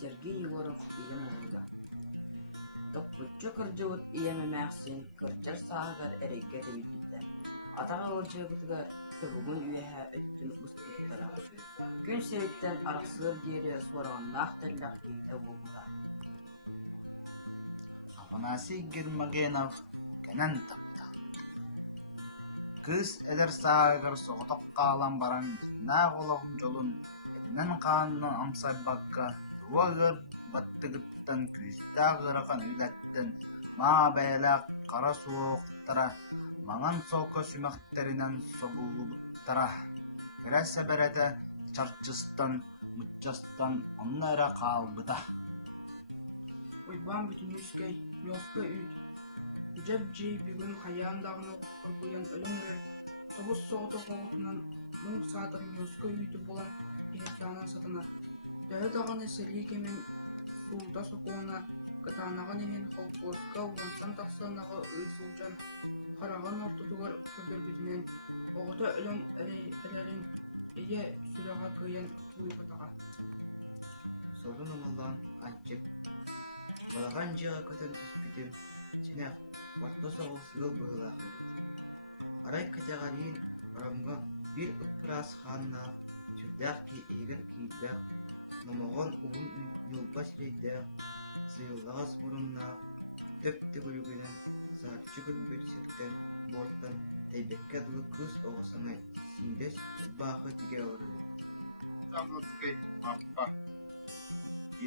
Сергей Егоров ием олга. Топпутчу кырдьыбыт ием эмээхсин кырдьар сааһыгар эрейгэ тэбиллитэ. Атаҕа ыалдьыабытыгар төбүгүн үөһэ өттүн устуттара. Күн сириттэн арахсыыр диэри суораҕаннаах тэллэх киһитэ буолбута. Афанасий Гермогенов гэнэн тапта. Кыыс элэр сааһыгар соҕотох хаалан баран дьыннаах олоҕун дьолун эдинэн хаанынан амсайбакка тугагар баттыгыттан күүстээх ыарахан үлэттэн маа бэйэлээх хара суохтара маҥан соокко сүмэхтэринэн собуулубуттара кэрэссэ бэрэтэ чарчыстан муччастан онно эрэ хаалбыта. Уйбаан бүтүнүүскэй, ньоска üüт. Үдьэп дьиий бүгүн хайаан дагына оргуйан өлөҥөрөр, тобус соҕотох оҕотунан муҥ саатар ньоска üüтү булан иһитяанан сатанар. Төһө даҕаны сэрии кэмин суулта сокуона кытаанаҕын иһин холкуоска уонсан тахсыанаҕа ыысылдьан хараҕын ортотугар көрдөрбүтүнэн оҕото өлөҥ эрэрин ийэ сүрэҕэ кыайан буйбатаҕа. Сорун омаллаан анчык. Балаган жыга көтөн түспүтүм. Синех ватта соҕусугал быһылаах. Арай катягарин оромго бир ыппырас хааннаах, сүрдээх ки эйгэр киирдээх, номоҕон уһун ньулба сирейдээх, сыйыллаҕас муруннаах, төп түгүлүгүнэн сааччы көрбүт сиртэн буортан эйбекке дылы кыыс оҕосаҥа сиңдэс баахы тигэ ору. Самлыскай аппа.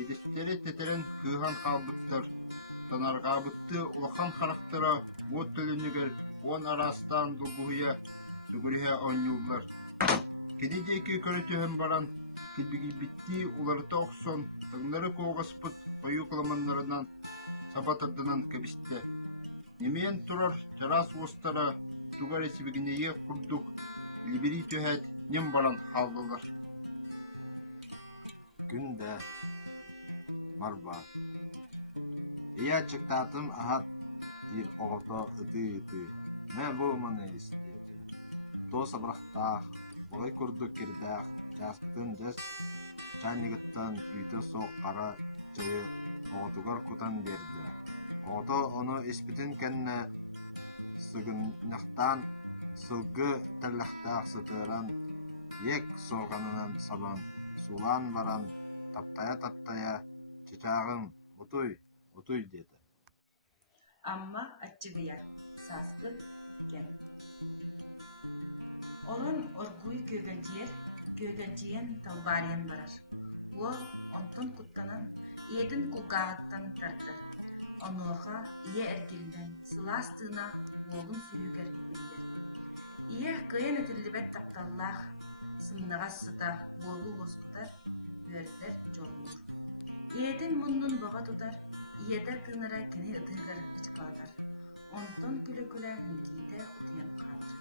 Едистери тетерен кыыхан халбыттар. Танаргаабытты улахан характара вот төлөнүгер он арастан дулгуя сүгүрүһэ онньуллар. Кеди дейки көрөтөһөн баран килбигибитти уларыта охсон тыңнары коогаспыт ойу кыламаннарынан сабатардынан кебисте. Немиен турар жарас уостара тугар эсибигинее курдук либери төһөт нем баран халлылар. Күндә марба. Я чыктатым ахат ир оғото ыты. Мэ бұл маны истейті. То сабрахтах, олай күрдік кирдах, частын жас чайнигыттан үйті соқ қара жайы оғотугар кутан берді. Оғото оны испитин кәнне сыгыннақтан сылгы тәлләхтақ сытыран ек соғанынан сабан, сулан баран таптая чичаагым утуй деді. Amma açıgıya sastı gen. Olun orguy kögeciyen talbariyen barar. O ontun kuttanın edin kulgağıttan tartır. Onuğa iye ergilden sılastığına oğlun sürüger bilir. İye kıyın ötüllübet taptallah sımnağa sıda oğlu bozkutar verder jolunur. Иэтин муннун бага тутар, иэтер кынара кини ытыгар ычкаатар. Онтон күлө-күлө никиите утуян хаатар.